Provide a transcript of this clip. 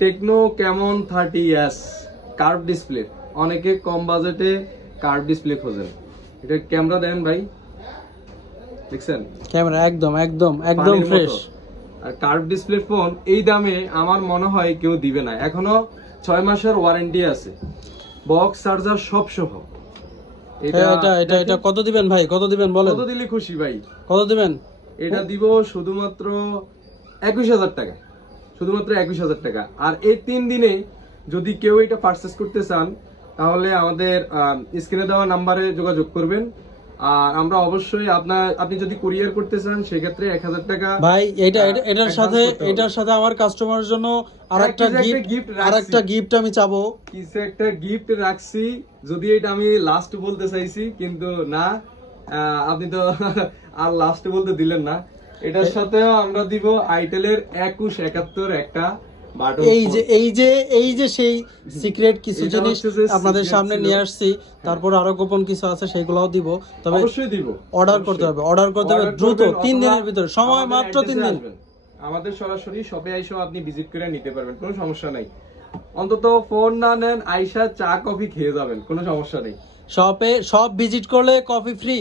Techno Camon 30s curve display. অনেকে কম বাজেটে curve display খোঁজেন। এটা ক্যামেরা দেন ভাই, দেখছেন ক্যামেরা একদম একদম একদম পানির ফ্রেশ। মতো। আর কার্ভ ডিসপ্লে ফোন এই দামে আমার মনে হয় কেউ দিবে না। এখনো 6 মাসের ওয়ারেন্টি আছে, বক্স চার্জার সব সহ। এটা এটা এটা কত দিবেন ভাই, কত দিবেন বলেন? কত দিলে খুশি ভাই? কত দিবেন? এটা দিব শুধুমাত্র 21,000 টাকা, শুধুমাত্র 21,000 টাকা। আর এই 3 দিনে যদি কেউ এটা পারচেস করতে চান তাহলে আমাদের স্ক্রিনে দেওয়া নাম্বারে যোগাযোগ করবেন। আর আমরা অবশ্যই আপনি যদি কুরিয়ার করতে চান সেক্ষেত্রে 1,000 টাকা ভাই এটার advance সাথে করতে হবে। এটার সাথে আমার কাস্টমারের জন্য আরেকটা কিছু একটা গিফট gift রাখছি। আরেকটা গিফট আমি চাবো। কিছু একটা গিফট রাখছি, যদি এটা আমি লাস্ট বলতে চাইছি কিন্তু না, আপনি তো আর লাস্ট বলতে দিলেন না। এটার সাথেও আমরা দিব আইটেলের 2171 একটা বাটন। এই যে সেই সিক্রেট কিছু এটা জিনিস হচ্ছে যে আপনাদের secret সামনে ছিল। নিয়ে আসছি, তারপর আরো গোপন কিছু আছে সেগুলোও দিব। তবে অবশ্যই দিব, অর্ডার করতে হবে, অর্ডার করতে হবে Order দ্রুত, করবেন 3 অথবা দিনের ভিতরে, সময় আমাদের মাত্র 3 address-এ দিন। আসবেন। আমাদের সরাসরি শপে আইসা আপনি ভিজিট করে নিতে পারবেন, কোনো সমস্যা নাই। অন্তত ফোন না নেন, আইসা চা কফি খেয়ে যাবেন, কোনো সমস্যা নেই। শপে সব ভিজিট করলে কফি ফ্রি।